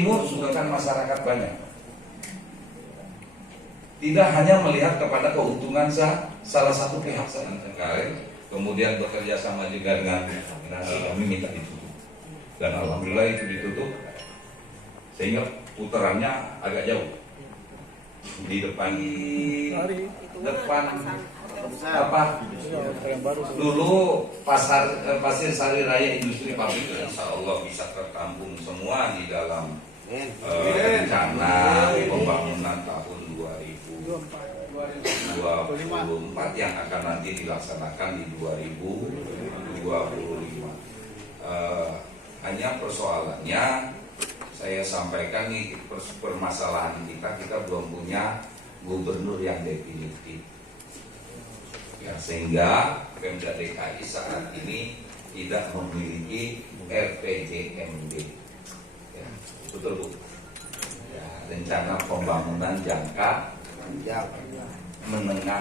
Timur sudah kan masyarakat banyak. Tidak hanya melihat kepada keuntungan salah satu pihak saja, kemudian bekerja sama juga dengan kami minta ditutup. Dan alhamdulillah itu ditutup, sehingga putarannya agak jauh di depan apa dulu pasir Sari Raya Industri Pabrik, insya Allah bisa tertampung semua di dalam rencana pembangunan tahun 2024 yang akan nanti dilaksanakan di 2025. Hanya persoalannya saya sampaikan nih, permasalahan kita belum punya gubernur yang definitif. Ya, sehingga Pemda DKI saat ini tidak memiliki RPJMD. Ya, betul Bu. Ya, rencana pembangunan jangka menengah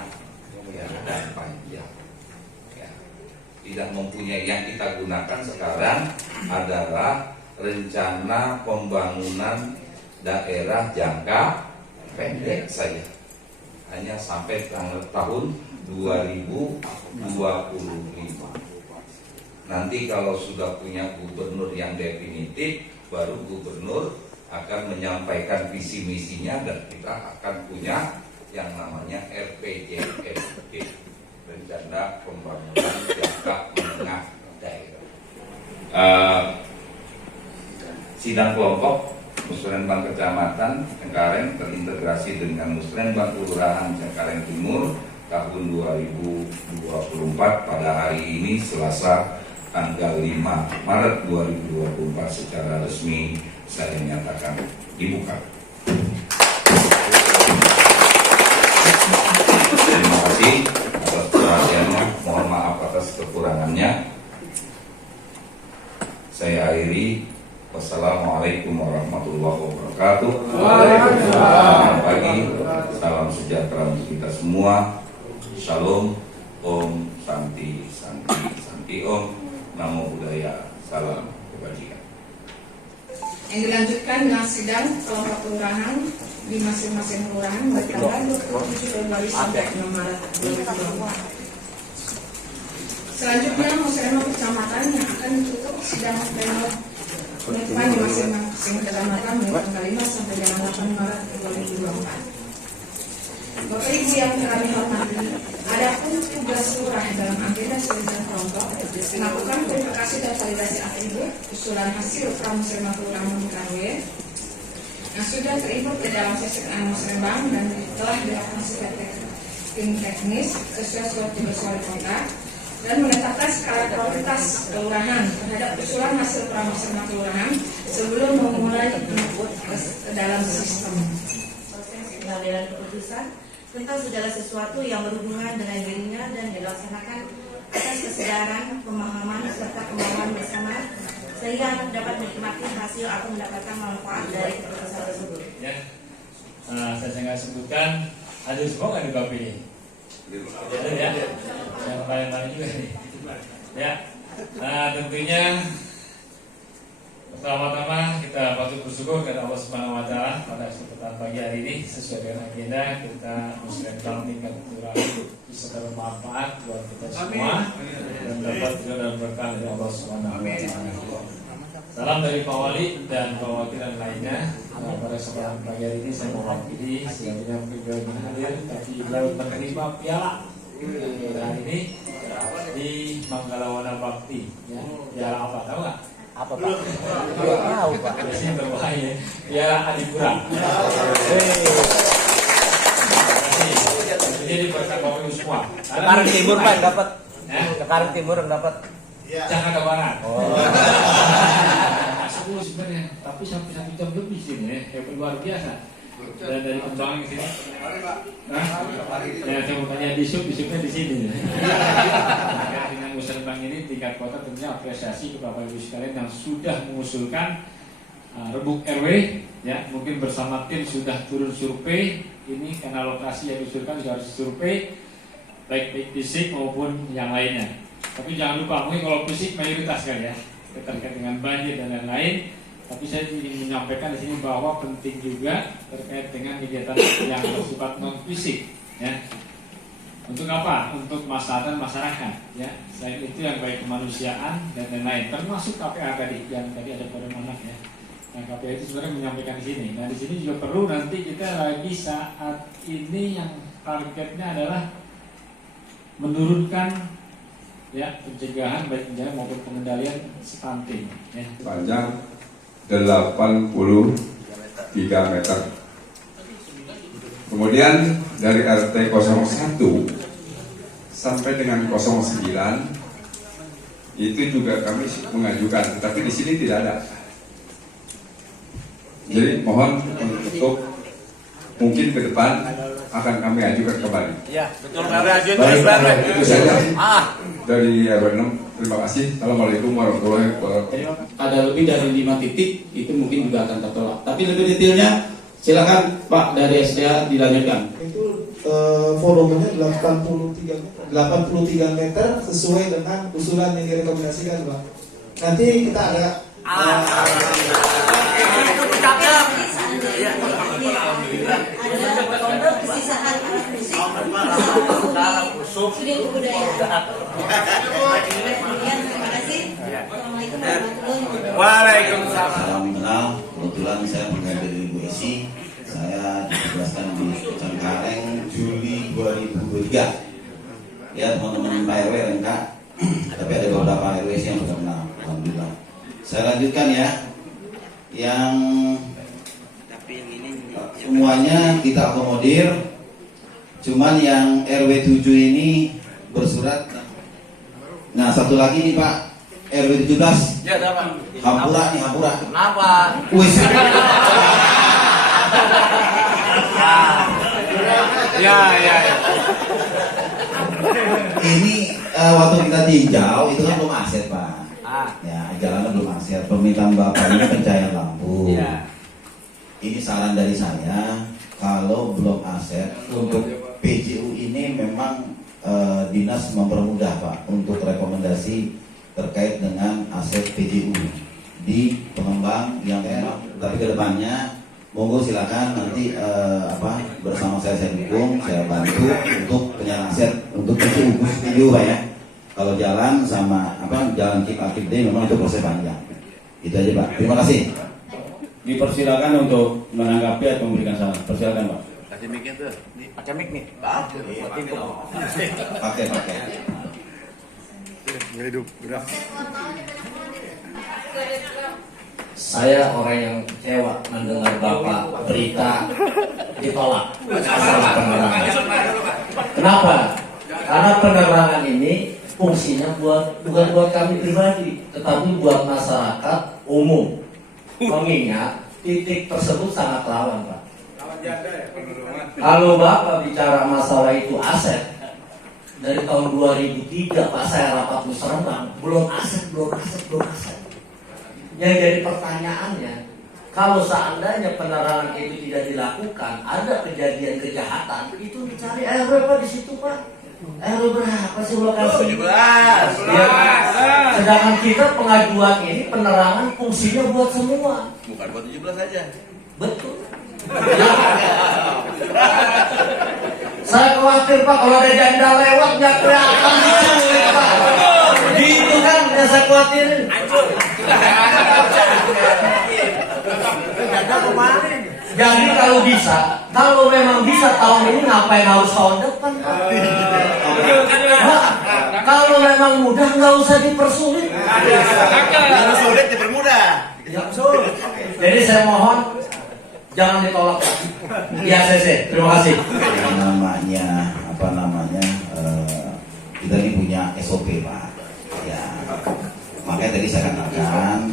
ya, dan panjang. Ya, tidak mempunyai. Yang kita gunakan sekarang adalah rencana pembangunan daerah jangka pendek saja, hanya sampai tahun 2025. Nanti kalau sudah punya gubernur yang definitif, baru gubernur akan menyampaikan visi misinya dan kita akan punya yang namanya RPJMD, rencana pembangunan jangka menengah daerah. Sidang kelompok Musrenbang Kecamatan Cengkareng terintegrasi dengan Musrenbang Kelurahan Cengkareng Timur tahun 2024 pada hari ini Selasa tanggal 5 Maret 2024 secara resmi saya nyatakan dibuka. Terima kasih atas perhatiannya, mohon maaf atas kekurangannya. Saya akhiri. Wassalamualaikum warahmatullahi wabarakatuh. Selamat pagi, salam sejahtera untuk kita semua. Shalom, Om, Santi, Santi, Santi Om. Namo Buddhaya, salam kebajikan. Yang dilanjutkan dengan sidang kelompok kelurahan di masing-masing kelurahan bertanggal 27 Februari sampai 6 Maret 2024. Selanjutnya Musrenbang Kecamatan yang akan ditutup sidang pleno penetapan di masing-masing kecamatan mulai tanggal 5 sampai dengan 8 Maret 2024. Bapak Ibu yang kami hormati, adapun tugas lurah dalam agenda sidang kelompok melakukan verifikasi dan validasi atribut usulan hasil pramusrenbang kelurahan KW yang sudah terinput di dalam CCTM Musrenbang dan telah dilakukan tim teknis sesuai surat tugas wali kota dan menetapkan skala prioritas kelurahan terhadap usulan hasil pramusrenbang kelurahan sebelum memulai input ke dalam sistem. Pengambilan keputusan tentang segala sesuatu yang berhubungan dengan dirinya dan dilaksanakan atas kesadaran, pemahaman serta kemauan bersama sehingga dapat menikmati hasil atau mendapatkan manfaat dari keputusan tersebut. Ya, saya nggak sebutkan, ada semua nggak di bab ini? Ada ya, yang paling juga nih. Ya, tentunya pertama-tama kita patut bersyukur kepada Allah Subhanahu Wa Taala pada kesempatan pagi hari ini sesuai dengan agenda kita Musrenbang tingkat kelurahan bisa bermanfaat buat kita semua dan dapat juga dalam berkah dari Allah Subhanahu Wa Taala. Salam dari Pak Wali dan perwakilan lainnya. Pada kesempatan pagi hari ini saya mewakili sebenarnya mungkin hadir tapi belum menerima piala hari ini di Manggalawana Bakti. Ya, piala apa tahu nggak? Apa Pak? Belum tahu Pak. Biasanya berbahaya. Piala Adipura. Jadi berkat Bapak Ibu semua. Sekarang Timur Pak dapat. Ya? Sekarang Timur dapat. Jakarta Barat. Oh. 10 sebenarnya, tapi sampai 1 jam lebih sini ya, luar biasa. Dan dari Kembangan ke sini. Nah, ya saya mau tanya disupnya di sini. Dengan Musrenbang ini tingkat kota tentunya apresiasi kepada Bapak Ibu sekalian yang sudah mengusulkan rebuk RW, ya mungkin bersama tim sudah turun survei. Ini karena lokasi yang diusulkan juga harus survei baik fisik maupun yang lainnya. Tapi jangan lupa mungkin kalau fisik mayoritas kan ya terkait dengan banjir dan lain-lain. Tapi saya ingin menyampaikan di sini bahwa penting juga terkait dengan kegiatan yang bersifat non fisik, ya. Untuk apa? Untuk maslahat masyarakat, ya. Selain itu yang baik kemanusiaan dan lain-lain, termasuk KPA tadi yang tadi ada pada mana, ya. Nah, KPA itu sebenarnya menyampaikan di sini. Nah, di sini juga perlu nanti kita lagi saat ini yang targetnya adalah menurunkan, ya, pencegahan baik pencegahan maupun pengendalian stunting, ya. Panjang 83 meter. Kemudian dari RT 01 sampai dengan 09 itu juga kami mengajukan, tetapi di sini tidak ada. Jadi mohon untuk mungkin ke depan akan kami ajukan kembali. Iya, betul. Kami ajuin Baik, terus itu saja dari dari RW 6. Terima kasih. Assalamualaikum warahmatullahi wabarakatuh. Ada lebih dari 5 titik, itu mungkin juga akan tertolak. Tapi lebih detailnya silakan Pak dari SDA dilanjutkan. Itu volumenya 83 meter sesuai dengan usulan yang direkomendasikan, Pak. Nanti kita ada Ada kesisahan alat musik di studio kebudayaan. Kemudian terima kasih. Assalamualaikum warahmatullahi wabarakatuh. Waalaikumsalam. Salam kenal, kebetulan saya pengganti dari Bu Esi. Saya ditugaskan di Cengkareng Juli 2023. Ya teman-teman Pak RW lengkap, tapi ada beberapa RW yang sudah kenal. Alhamdulillah. Saya lanjutkan ya, yang semuanya kita akomodir. Cuman yang RW 7 ini bersurat. Nah satu lagi nih Pak, RW 17. Ya, ada Pak. Hampura nih, Hampura. Kenapa? Wis. Ya. Ini waktu kita tinjau itu kan belum aset Pak. Ya jalannya belum aset. Permintaan Bapak ini pencahayaan lampu. Ya. Ini saran dari saya, kalau belum aset untuk PJU ini memang dinas mempermudah Pak untuk rekomendasi terkait dengan aset PJU di pengembang yang memang. Tapi kedepannya monggo silakan nanti bersama saya dukung, saya bantu untuk penyerahan aset untuk PJU Pak ya. Kalau jalan sama jalan aktif D memang itu proses panjang. Itu aja Pak. Terima kasih. Dipersilakan untuk menanggapi atau memberikan saran. Persilakan Pak. Pakai mic tuh. Pakai mic nih. Pakai. Saya orang yang kecewa mendengar Bapak berita ditolak masalah penerangan. Kenapa? Karena penerangan ini fungsinya bukan buat kami pribadi, tetapi buat masyarakat umum. Mengingat titik tersebut sangat rawan, Pak. Kalau Bapak bicara masalah itu aset, dari tahun 2003 Pak saya rapat musrenbang, belum aset. Yang jadi pertanyaannya, kalau seandainya penerangan itu tidak dilakukan, ada kejadian kejahatan, itu dicari RW Pak di situ Pak. RW berapa sih lokasi? 17. Ya, sedangkan kita pengajuan ini penerangan fungsinya buat semua. Bukan buat 17 aja. Betul. Saya khawatir Pak kalau ada janda lewat nggak kelihatan Pak. Gitu kan yang saya khawatirin. Jadi kalau memang bisa tahun ini ngapain harus tahun depan Pak? Kalau memang mudah nggak usah dipersulit. Kalau sulit dipermudah. Jadi saya mohon jangan ditolak Pak. Ya CC, terima kasih. Kita ini punya SOP Pak. Ya, makanya tadi saya katakan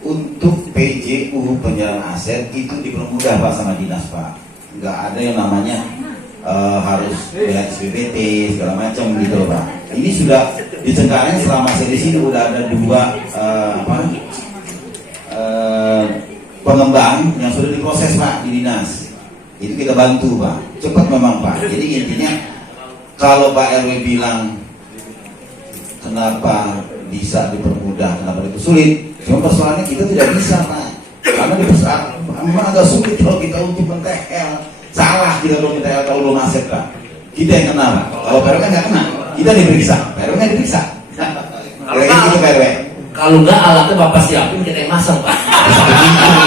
untuk PJU penyerahan aset itu dipermudah Pak sama dinas Pak. Nggak ada yang namanya harus melihat SPPT segala macam gitu loh Pak. Ini sudah di Cengkareng selama saya di sini udah ada 2 pengembang yang sudah diproses Pak di dinas. Itu kita bantu Pak. Cepat memang Pak. Jadi intinya kalau Pak RW bilang kenapa bisa dipermudah, kenapa itu sulit, cuma persoalannya kita tidak bisa Pak. Karena di pusat memang agak sulit kalau kita untuk men-TL. Salah kita kalau men-TL kalau belum aset Pak. Kita yang kena Pak. Kalau PRW kan nggak kena, kita diperiksa. PRW nggak diperiksa. Kalau gitu PRW. Kalau enggak alatnya Bapak siapin, kita yang masang Pak.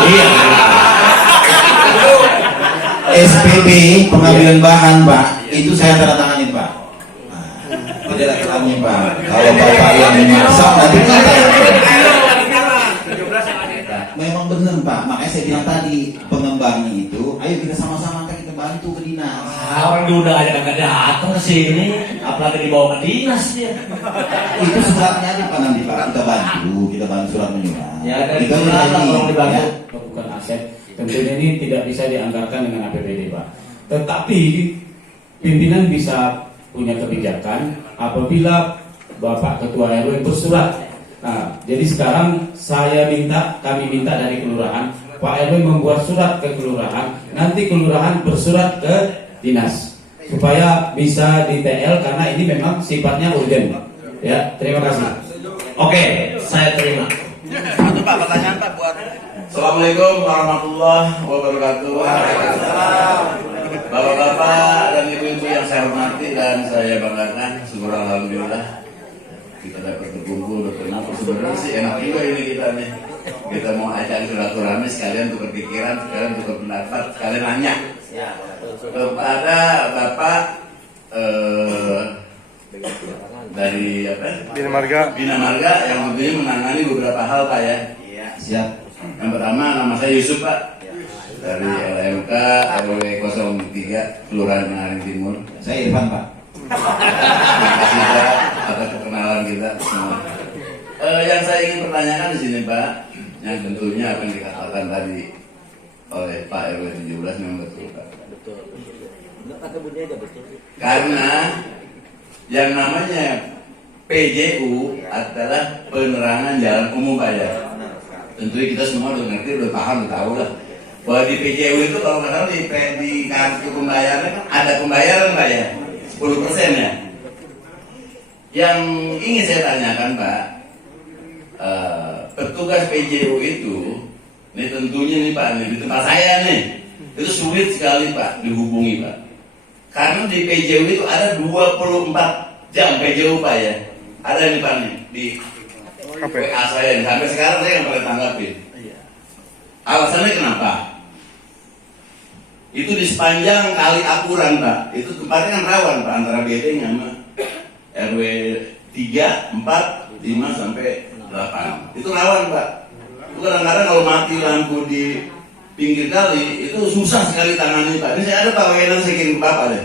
Iya. SPB pengambilan bahan Pak, itu saya tanda tanganin Pak. Nah, tidak tanya Pak. Kalau Bapak yang memaksa nanti kita. Memang benar Pak, makanya saya bilang tadi pengembangnya itu, ayo kita sama-sama kita bantu ke dinas. Orang diundang aja kagak datang ke sini, apalagi dibawa ke dinas dia. Itu suratnya aja Pak nanti Pak, kita bantu surat menyurat. Ya dari Kita surat udah kalau dibantu. ya. Bukan aset. Tentunya ini tidak bisa dianggarkan dengan APBD Pak. Tetapi pimpinan bisa punya kebijakan apabila Bapak Ketua RW bersurat. Nah, jadi sekarang kami minta dari kelurahan, Pak RW membuat surat ke kelurahan, nanti kelurahan bersurat ke dinas supaya bisa di TL karena ini memang sifatnya urgent. Ya, terima kasih. Oke, saya terima. Satu Pak, pertanyaan Pak buat. Assalamualaikum warahmatullahi wabarakatuh. Bapak-bapak dan ibu-ibu yang saya hormati dan saya banggakan, syukur alhamdulillah kita dapat berkumpul berkenal. Sebenarnya sih enak juga ini kita nih. Kita mau ajak silaturahmi sekalian tukar pikiran, sekalian tukar pendapat, sekalian nanya kepada Bapak dari apa? Bina Marga yang tentunya menangani beberapa hal Pak ya. Iya. Siap. Yang pertama nama saya Yusuf Pak dari LMK RW 03 Kelurahan Mengaring Timur. Saya Irfan Pak. Terima kasih Pak atas perkenalan kita semua. Yang saya ingin pertanyakan di sini Pak, yang tentunya apa yang dikatakan tadi oleh Pak RW 17 memang betul Pak. Betul. Karena yang namanya PJU adalah penerangan jalan umum Pak ya. Tentunya kita semua udah ngerti, udah paham, udah tahu lah bahwa di PJU itu kalau nggak salah di kartu pembayaran kan ada pembayaran Pak ya, 10% ya. Yang ingin saya tanyakan Pak, petugas PJU itu, ini tentunya nih Pak, di tempat saya nih, itu sulit sekali Pak dihubungi Pak. Karena di PJU itu ada 24 jam PJU Pak ya. Ada nih Pak nih di WA saya, sampai sekarang saya nggak pernah tanggapin. Alasannya kenapa? Itu di sepanjang kali Apuran Pak, itu tempatnya kan rawan Pak, antara BD sama RW 3, 4, 5 sampai 8. Itu rawan Pak. Itu kadang-kadang kalau mati lampu di pinggir kali itu susah sekali tangani Pak. Ini saya ada Pak WA saya kirim ke Bapak deh.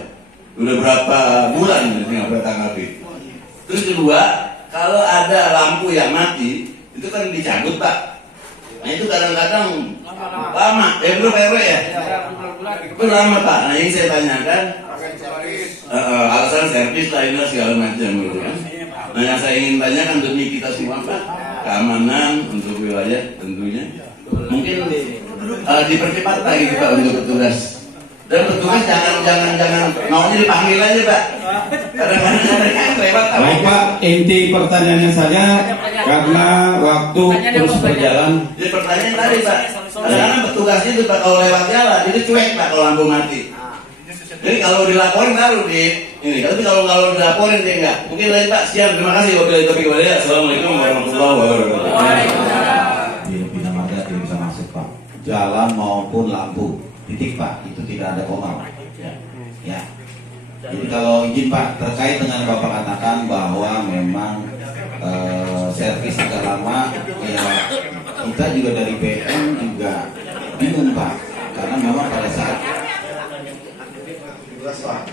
Udah berapa bulan ini nggak pernah tanggapi. Terus kedua, kalau ada lampu yang mati itu kan dicabut Pak. Nah itu kadang-kadang lama, belum RW ya? Itu lama Pak. Nah yang saya tanyakan, alasan servis lainnya segala macam gitu kan. Nah yang saya ingin tanyakan demi kita semua Pak, keamanan untuk wilayah tentunya. Mungkin dipercepat lagi Pak untuk petugas. Dan petugas jangan maunya dipanggil aja Pak. Kadang-kadang mereka lewat. Baik Pak, inti pertanyaannya saja karena waktu terus berjalan. Jadi pertanyaan tadi Pak, kadang-kadang petugas itu Pak kalau lewat jalan itu cuek Pak kalau lampu mati. Jadi kalau dilaporin baru di ini, tapi kalau dilaporin dia enggak. Mungkin lain Pak, siap. Terima kasih. Wabillahi taufiq wal hidayah. Assalamualaikum warahmatullahi wabarakatuh. Di Bina Marga tidak bisa masuk Pak. Jalan maupun lampu. Titik Pak, itu tidak ada koma Pak. Ya. Jadi kalau izin Pak, terkait dengan Bapak katakan bahwa memang servis agak lama, ya kita juga dari PM juga bingung Pak, karena memang pada saat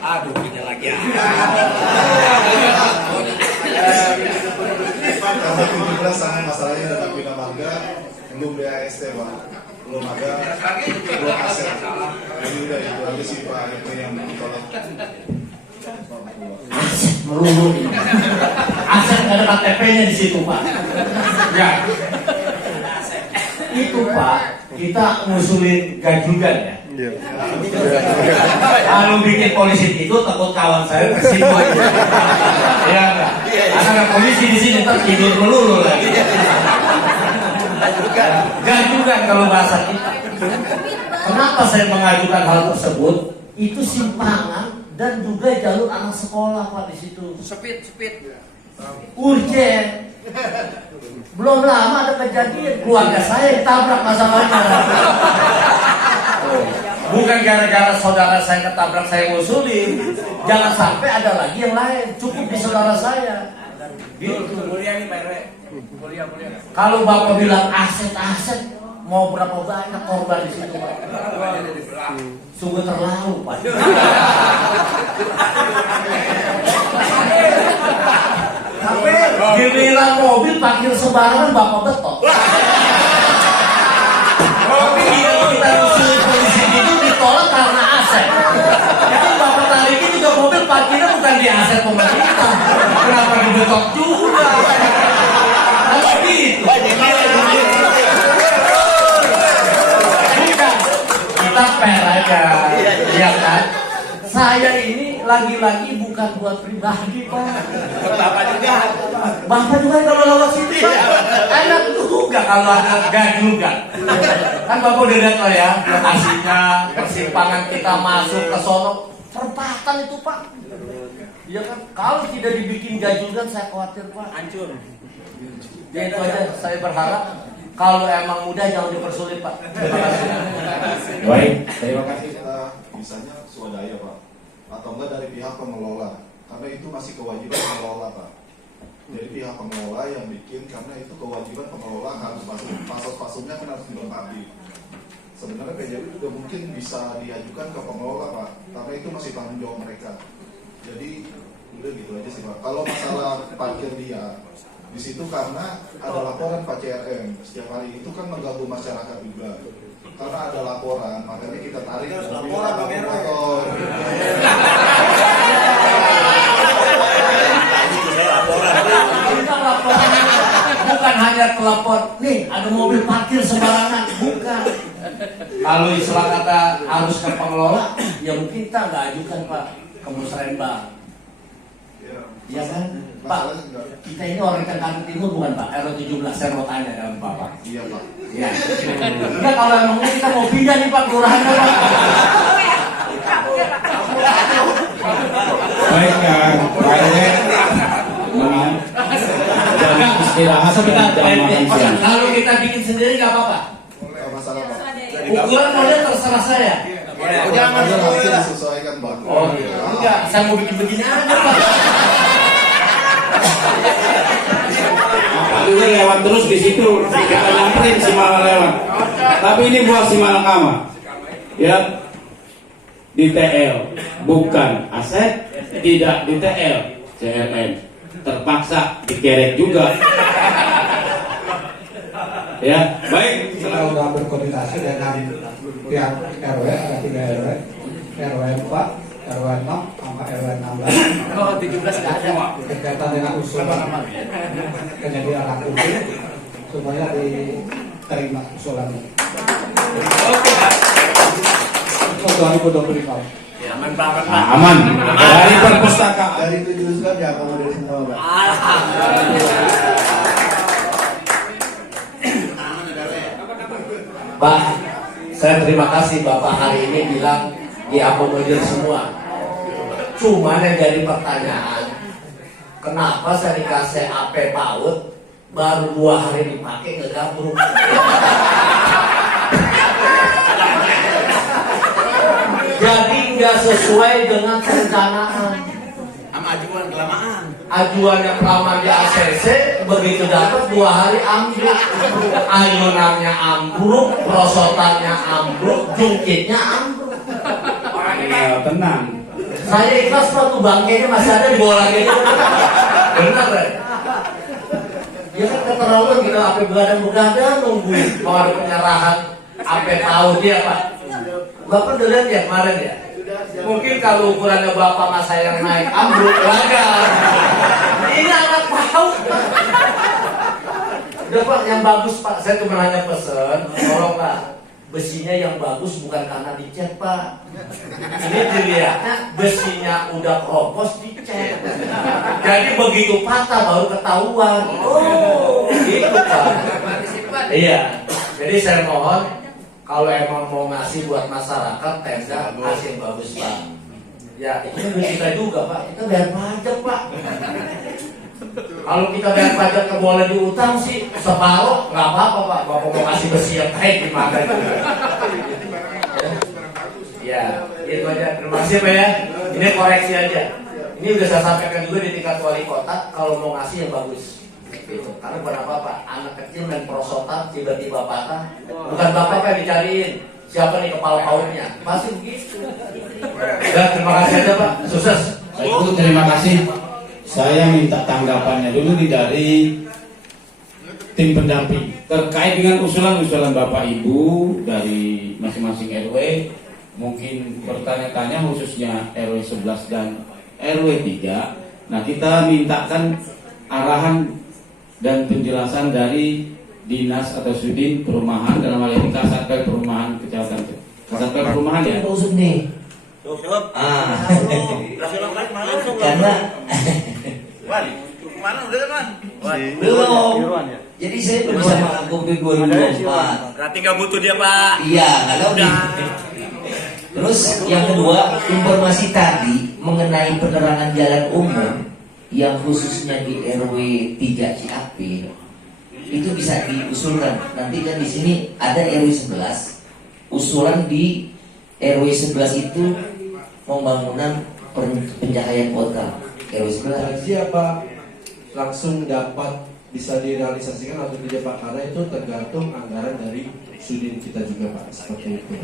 Aduh, ini lagi ya. Karena 17 sama masalahnya dengan Bina Marga belum BAST Pak, belum ada, belum aset. Jadi udah itu aja sih Pak itu yang ditolak. Melulu. Aset ada KTP-nya di situ Pak. Ya. Itu Pak, kita ngusulin gajugan ya. Kalau bikin polisi itu takut kawan saya tersinggung. Iya enggak? Karena polisi di sini tertidur melulu lagi. Gajukan kalau bahasa kita. Kenapa saya mengajukan hal tersebut? Itu simpangan dan juga jalur anak sekolah Pak di situ. Sepit. Urgen. Belum lama ada kejadian keluarga saya ditabrak masalahnya. Bukan gara-gara saudara saya ketabrak saya ngusulin. Jangan sampai ada lagi yang lain. Cukup di saudara saya. Gitu. Mulia nih Pak RW. Mulia. Kalau Bapak bilang aset-aset, mau berapa banyak korban di situ Pak? Sungguh terlalu Pak. Tapi giliran mobil parkir sembarangan Bapak betok. Tapi kita usul polisi itu ditolak karena aset. Jadi Bapak tarikin juga mobil parkirnya bukan di aset pemerintah. Kenapa dibetok juga? Kalau gitu. Kita fair aja, ya kan? Saya ini lagi-lagi bukan buat pribadi Pak. Bapak juga. Bapak juga kalau lewat situ Pak, enak juga kalau ada gajukan. Kan Bapak udah lihat lah ya lokasinya, persimpangan kita masuk ke sono, perempatan itu Pak. Iya kan? Kalau tidak dibikin gajukan saya khawatir Pak. Hancur. Ya itu aja, saya berharap kalau emang mudah jangan dipersulit Pak. Terima kasih. Baik, terima kasih. Kita misalnya swadaya Pak, atau enggak dari pihak pengelola, karena itu masih kewajiban pengelola Pak. Jadi pihak pengelola yang bikin, karena itu kewajiban pengelola harus pasos-pasosnya kan harus dilengkapi. Sebenarnya PJB juga mungkin bisa diajukan ke pengelola Pak, karena itu masih tanggung jawab mereka. Jadi udah gitu aja sih Pak. Kalau masalah parkir dia di situ karena ada laporan Pak CRM setiap hari itu kan mengganggu masyarakat juga. Karena ada laporan, makanya kita tarik laporan Pak motor. Bukan hanya telepon, nih ada mobil parkir sembarangan, bukan. Kalau istilah kata harus ke pengelola, ya mungkin kita nggak ajukan Pak ke Musrembang. Iya kan? Pak, kita ini orang Cengkareng Timur bukan Pak? RW 17 saya mau tanya dengan Bapak. Iya Pak. Iya. Enggak kalau emangnya kita mau pindah nih Pak kelurahannya Pak. Baik, Pak RW, jangan istirahat sebentar, jangan makan siang. Kalau kita bikin sendiri nggak apa-apa. Nggak masalah Pak. Ukuran model terserah saya. Jangan disesuaikan Pak. Oh iya. Enggak, saya mau bikin begini aja Pak. Bapak juga lewat terus di situ, kita nyamperin si malah lewat. Tapi ini buat si malakama, ya, di TL, bukan aset, tidak di TL, CRM, terpaksa dikerek juga. Ya, baik. Kita sudah berkoordinasi dengan pihak RW, ada 3 RW, RW 4, RW 6, sama RW 16. Oh, 17 nggak ada. Berkaitan dengan usulan kejadian anak uji, supaya diterima usulannya. Oke Pak. Untuk 2025. Ya, aman banget Pak. Nah, aman. Dari perpustakaan. Dari 7 usulan diakomodir semua, Pak. Alhamdulillah. Pak, saya terima kasih Bapak hari ini bilang diakomodir semua. Cuman yang jadi pertanyaan, kenapa saya dikasih AP PAUD baru 2 hari dipakai ngegabruk? Jadi nggak sesuai dengan perencanaan. Sama ajuan kelamaan. Ajuannya pelamar di ACC, begitu dapat 2 hari ambruk, ayunannya ambruk, perosotannya ambruk, jungkitnya ambruk. Ya, tenang. Saya ikhlas waktu bangkainya masih ada di bawah lagi. Benar ya? Ya kan keterlaluan kita apa begadang-begadang nungguin mau ada penyerahan apa tahu dia Pak. Bapak udah lihat ya kemarin ya? Mungkin kalau ukurannya Bapak mas saya yang naik ambruk wajar. Ini anak tahu. Udah Pak yang bagus Pak, saya cuma hanya pesen, tolong Pak, besinya yang bagus bukan karena dicat Pak. Ini dilihatnya besinya udah keropos dicat. Jadi begitu patah baru ketahuan. Oh, gitu Pak. Iya, jadi saya mohon kalau emang mau ngasih buat masyarakat tenda kasih yang bagus Pak. Ya itu kan duit kita juga Pak, kita bayar pajak Pak. Kalau kita bayar pajak nggak boleh diutang sih separuh nggak apa-apa Pak. Bapak mau kasih bersih yang baik gimana itu? Ya, itu aja. Terima kasih Pak ya. Ini koreksi aja. Ini udah saya sampaikan juga di tingkat wali kota kalau mau ngasih yang bagus. Gitu. Karena bukan apa-apa, anak kecil main prosotan tiba-tiba patah, bukan bapak yang dicariin siapa nih kepala pautnya, pasti begitu. Dan terima kasih aja Pak, sukses. Baik, terima kasih. Saya minta tanggapannya dulu nih dari tim pendamping terkait dengan usulan-usulan Bapak Ibu dari masing-masing RW. Mungkin bertanya-tanya khususnya RW 11 dan RW 3. Nah, kita mintakan arahan dan penjelasan dari dinas atau sudin perumahan, dalam hal ini Kasatpel Perumahan Kecamatan Kasatpel Perumahan ya. Karena belum. Jadi saya belum bisa mengakupi 2024. Berarti nggak butuh dia Pak. Iya, nggak tahu nih. Terus yang kedua, informasi tadi mengenai penerangan jalan umum yang khususnya di RW 3 CAP itu bisa diusulkan. Nanti kan di sini ada RW 11. Usulan di RW 11 itu pembangunan pencahayaan kota. RW 11 siapa langsung dapat bisa direalisasikan atau tidak Pak, karena itu tergantung anggaran dari sudin kita juga Pak, seperti itu.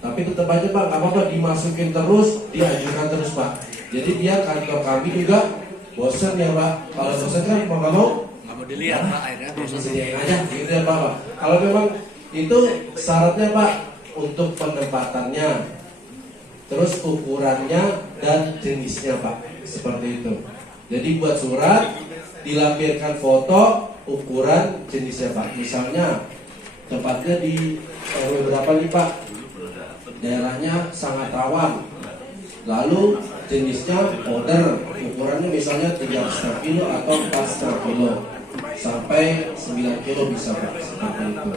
Tapi tetap aja Pak, nggak apa-apa dimasukin terus, diajukan terus Pak. Jadi dia kantor kami juga bosan ya Pak. Kalau bosan kan mau nggak mau dilihat Pak, akhirnya disediain aja gitu ya Pak. Kalau memang itu syaratnya Pak untuk penempatannya, terus ukurannya dan jenisnya Pak, seperti itu. Jadi buat surat dilampirkan foto, ukuran, jenisnya Pak. Misalnya tempatnya di RW berapa nih Pak? Daerahnya sangat rawan. Lalu jenisnya powder, ukurannya misalnya 3,5 kilo atau 4,5 kilo sampai 9 kilo bisa Pak, seperti itu.